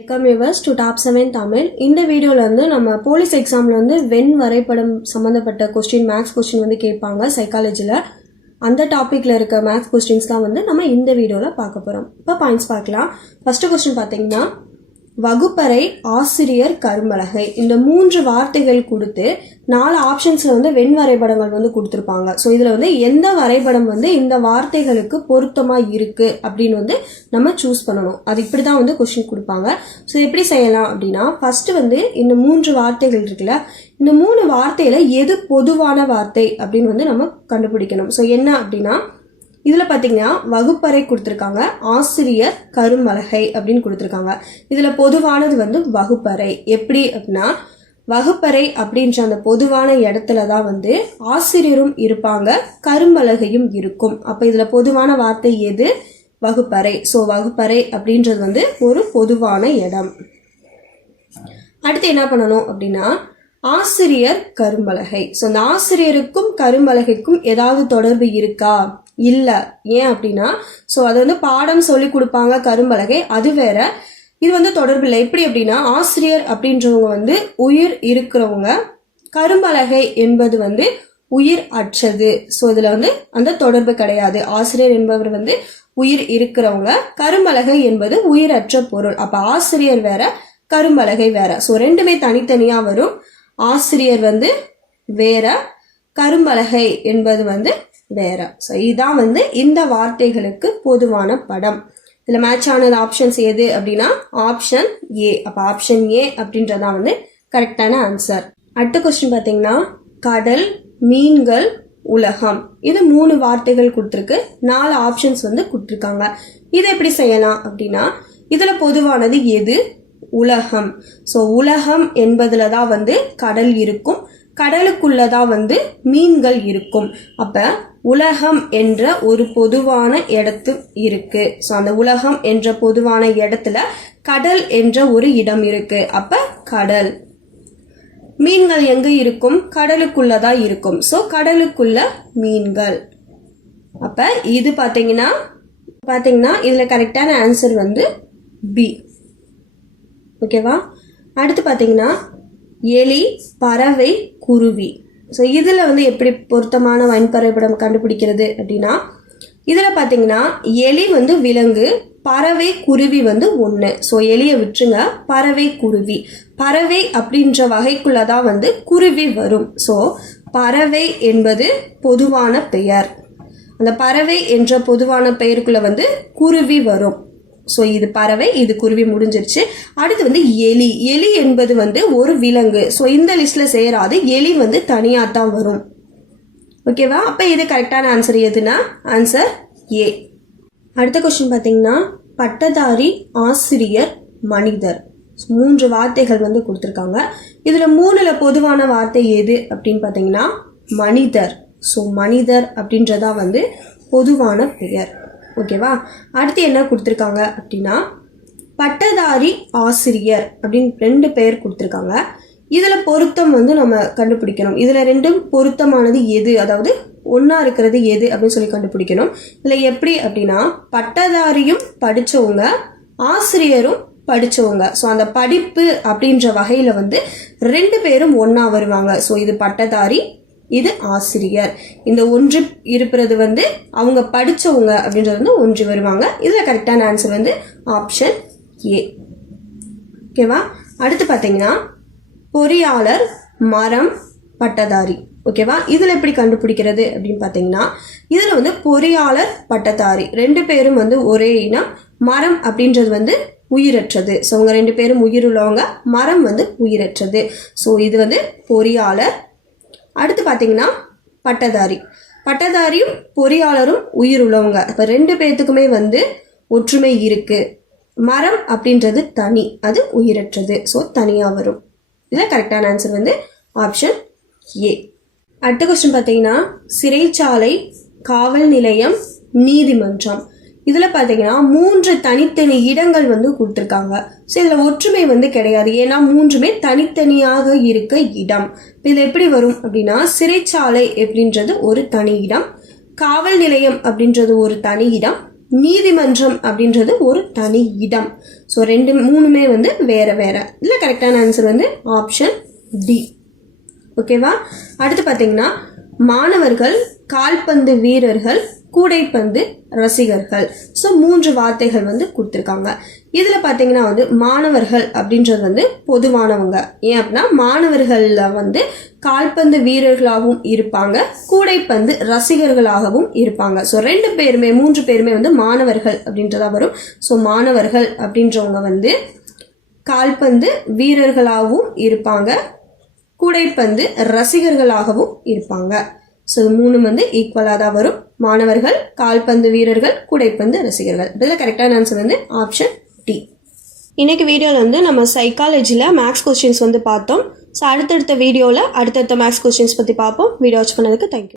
Welcome viewers to top 7 Tamil. இந்த வீடியோவில் வந்து நம்ம போலீஸ் எக்ஸாமில் வந்து வென் வரைபடம் சம்மந்தப்பட்ட கொஸ்டின் மேக்ஸ் கொஸ்டின் வந்து கேட்பாங்க சைக்காலஜியில். அந்த டாப்பிக்கில் இருக்க மேக்ஸ் கொஸ்டின்ஸ் தான் வந்து நம்ம இந்த வீடியோவில் பார்க்க போகிறோம். இப்போ பாயிண்ட்ஸ் பார்க்கலாம். ஃபர்ஸ்ட் கொஸ்டின் பார்த்தீங்கன்னா, வகுப்பறை, ஆசிரியர், கரும்பலகை, இந்த 3 வார்த்தைகள் கொடுத்து 4 ஆப்ஷன்ஸில் வந்து வெண் வரைபடங்கள் வந்து கொடுத்துருப்பாங்க. ஸோ இதில் வந்து எந்த வரைபடம் வந்து இந்த வார்த்தைகளுக்கு பொருத்தமாக இருக்குது அப்படின்னு வந்து நம்ம சூஸ் பண்ணணும். அது இப்படி தான் வந்து கொஸ்டின் கொடுப்பாங்க. ஸோ எப்படி செய்யலாம் அப்படின்னா, ஃபர்ஸ்ட் வந்து இந்த 3 வார்த்தைகள் இருக்குல்ல, இந்த 3 வார்த்தையில் எது பொதுவான வார்த்தை அப்படின்னு வந்து நம்ம கண்டுபிடிக்கணும். ஸோ என்ன அப்படின்னா, இதில் பார்த்தீங்கன்னா வகுப்பறை கொடுத்துருக்காங்க, ஆசிரியர், கரும்பலகை அப்படின்னு கொடுத்துருக்காங்க. இதில் பொதுவானது வந்து வகுப்பறை. எப்படி அப்படின்னா, வகுப்பறை அப்படின்ற அந்த பொதுவான இடத்துல தான் வந்து ஆசிரியரும் இருப்பாங்க, கரும்பலகையும் இருக்கும். அப்போ இதில் பொதுவான வார்த்தை எது? வகுப்பறை. ஸோ வகுப்பறை அப்படின்றது வந்து ஒரு பொதுவான இடம். அடுத்து என்ன பண்ணணும் அப்படின்னா, ஆசிரியர், கரும்பலகை. ஸோ அந்த ஆசிரியருக்கும் கரும்பலகைக்கும் ஏதாவது தொடர்பு இருக்கா? இல்லை. ஏன் அப்படின்னா, ஸோ அது வந்து பாடம் சொல்லி கொடுப்பாங்க கரும்பலகை, அது வேற. இது வந்து தொடர்பு இல்லை. எப்படி அப்படின்னா, ஆசிரியர் அப்படின்றவங்க வந்து உயிர் இருக்கிறவங்க, கரும்பலகை என்பது வந்து உயிர் அற்றது. ஸோ இதில் வந்து அந்த தொடர்பு கிடையாது. ஆசிரியர் என்பவர் வந்து உயிர் இருக்கிறவங்க, கரும்பலகை என்பது உயிரற்ற பொருள். அப்போ ஆசிரியர் வேற, கரும்பலகை வேற. ஸோ ரெண்டுமே தனித்தனியாக வரும். ஆசிரியர் வந்து வேற, கரும்பலகை என்பது வந்து வேற. ஸோ இதுதான் வந்து இந்த வார்த்தைகளுக்கு பொதுவான படம். இதில் மேட்ச் ஆனது ஆப்ஷன்ஸ் எது அப்படின்னா ஆப்ஷன் ஏ. அப்போ ஆப்ஷன் ஏ அப்படின்றதான் வந்து கரெக்டான ஆன்சர். அடுத்த கொஸ்டின் பார்த்தீங்கன்னா, கடல், மீன்கள், உலகம், இது 3 வார்த்தைகள் கொடுத்துருக்கு. 4 ஆப்ஷன்ஸ் வந்து கொடுத்துருக்காங்க. இதை எப்படி செய்யலாம் அப்படின்னா, இதில் பொதுவானது எது? உலகம். ஸோ உலகம் என்பதுல தான் வந்து கடல் இருக்கும், கடலுக்குள்ளதான் வந்து மீன்கள் இருக்கும். அப்ப உலகம் என்ற ஒரு பொதுவான இடத்து இருக்கு. ஸோ அந்த உலகம் என்ற பொதுவான இடத்துல கடல் என்ற ஒரு இடம் இருக்கு. அப்ப கடல். மீன்கள் எங்க இருக்கும்? கடலுக்குள்ளதான் இருக்கும். ஸோ கடலுக்குள்ள மீன்கள். அப்ப இது பாத்தீங்கன்னா இதுல கரெக்டான ஆன்சர் வந்து பி. ஓகேவா? அடுத்து பார்த்தீங்கன்னா, எலி, பறவை, குருவி. ஸோ இதில் வந்து எப்படி பொருத்தமான வரைபடம் கண்டுபிடிக்கிறது அப்படின்னா, இதில் பார்த்தீங்கன்னா எலி வந்து விலங்கு, பறவை, குருவி வந்து ஒன்று. ஸோ எலியை விட்டுருங்க, பறவை, குருவி. பறவை அப்படின்ற வகைக்குள்ள தான் வந்து குருவி வரும். ஸோ பறவை என்பது பொதுவான பெயர். அந்த பறவை என்ற பொதுவான பெயருக்குள்ள வந்து குருவி வரும். ஸோ இது பறவை, இது குருவி, முடிஞ்சிருச்சு. அடுத்து வந்து எலி. எலி என்பது வந்து ஒரு விலங்கு. ஸோ இந்த லிஸ்ட்ல சேராது, எலி வந்து தனியாக தான் வரும். ஓகேவா? அப்போ இது கரெக்டான ஆன்சர் எதுனா ஆன்சர் ஏ. அடுத்த கொஸ்டின் பார்த்தீங்கன்னா, பட்டதாரி, ஆசிரியர், மனிதர், 3 வார்த்தைகள் வந்து கொடுத்துருக்காங்க. இதில் 3ல் பொதுவான வார்த்தை எது அப்படின்னு பார்த்தீங்கன்னா மனிதர். ஸோ மனிதர் அப்படின்றதா வந்து பொதுவான பெயர். ஓகேவா? அடுத்து என்ன கொடுத்துருக்காங்க அப்படின்னா, பட்டதாரி, ஆசிரியர் அப்படின்னு 2 பெயர் கொடுத்துருக்காங்க. இதில் பொருத்தம் வந்து நம்ம கண்டுபிடிக்கணும். இதில் 2ம் பொருத்தமானது எது, அதாவது ஒன்றா இருக்கிறது எது அப்படின்னு சொல்லி கண்டுபிடிக்கணும். இதில் எப்படி அப்படின்னா, பட்டதாரியும் படித்தவங்க, ஆசிரியரும் படித்தவங்க. ஸோ அந்த படிப்பு அப்படின்ற வகையில் வந்து 2 பேரும் ஒன்றா வருவாங்க. ஸோ இது பட்டதாரி, இது ஆசிரியர். இந்த ஒன்று இருப்பது வந்து அவங்க படிச்சவங்க அப்படின்றது வந்து ஒன்று வருவாங்க. இதுல கரெக்டான ஆன்சர் வந்து ஆப்ஷன் ஏ. ஓகேவா? அடுத்து பார்த்தீங்கன்னா, பொறியாளர், மரம், பட்டதாரி. ஓகேவா? இதுல எப்படி கண்டுபிடிக்கிறது அப்படின்னு பார்த்தீங்கன்னா, இதுல வந்து பொறியாளர், பட்டதாரி 2 பேரும் வந்து ஒரே இனம். மரம் அப்படின்றது வந்து உயிரற்றது. ஸோ அவங்க 2 பேரும் உயிர் உள்ளவங்க, மரம் வந்து உயிரற்றது. ஸோ இது வந்து பொறியாளர். அடுத்து பார்த்தீங்கன்னா பட்டதாரி. பட்டதாரியும் பொறியாளரும் உயிர் உள்ளவங்க. இப்போ 2 பேர்த்துக்குமே வந்து ஒற்றுமை இருக்கு. மரம் அப்படின்றது தனி, அது உயிரற்றது. ஸோ தனியாக வரும். இதில் கரெக்டான ஆன்சர் வந்து ஆப்ஷன் ஏ. அடுத்த கொஸ்டின் பார்த்தீங்கன்னா, சிறைச்சாலை, காவல் நிலையம், நீதிமன்றம். இதில் பார்த்தீங்கன்னா 3 தனித்தனி இடங்கள் வந்து கொடுத்துருக்காங்க. ஸோ இதில் ஒற்றுமை வந்து கிடையாது, ஏன்னா 3மே தனித்தனியாக இருக்க இடம். இதில் எப்படி வரும் அப்படின்னா, சிறைச்சாலை அப்படின்றது ஒரு தனி இடம், காவல் நிலையம் அப்படின்றது ஒரு தனி இடம், நீதிமன்றம் அப்படின்றது ஒரு தனி இடம். ஸோ மூணுமே வந்து வேற வேற. இதில் கரெக்டான ஆன்சர் வந்து ஆப்ஷன் டி. ஓகேவா? அடுத்து பார்த்தீங்கன்னா மாணவர்கள், கால்பந்து வீரர்கள், கூடைப்பந்து ரசிகர்கள். ஸோ 3 வார்த்தைகள் வந்து கொடுத்துருக்காங்க. இதில் பார்த்தீங்கன்னா வந்து மாணவர்கள் அப்படின்றது வந்து பொதுவானவங்க. ஏன் அப்படின்னா மாணவர்களில் வந்து கால்பந்து வீரர்களாகவும் இருப்பாங்க, கூடைப்பந்து ரசிகர்களாகவும் இருப்பாங்க. ஸோ 3 பேருமே வந்து மாணவர்கள் அப்படின்றதா வரும். ஸோ மாணவர்கள் அப்படின்றவங்க வந்து கால்பந்து வீரர்களாகவும் இருப்பாங்க, கூடைப்பந்து ரசிகர்களாகவும் இருப்பாங்க. ஸோ 3 வந்து ஈக்குவலாக தான் வரும். மாணவர்கள், கால்பந்து வீரர்கள், கூடைப்பந்து ரசிகர்கள். இதில் கரெக்டான ஆன்சர் வந்து ஆப்ஷன் டி. இன்னைக்கு வீடியோவில் வந்து நம்ம சைக்காலஜியில் மேக்ஸ் கொஸ்டின்ஸ் வந்து பார்த்தோம். ஸோ அடுத்தடுத்த வீடியோவில் அடுத்தடுத்த மேக்ஸ் கொஸ்டின்ஸ் பற்றி பார்ப்போம். வீடியோ வாட்ச் பண்ணதுக்கு தேங்க்யூ.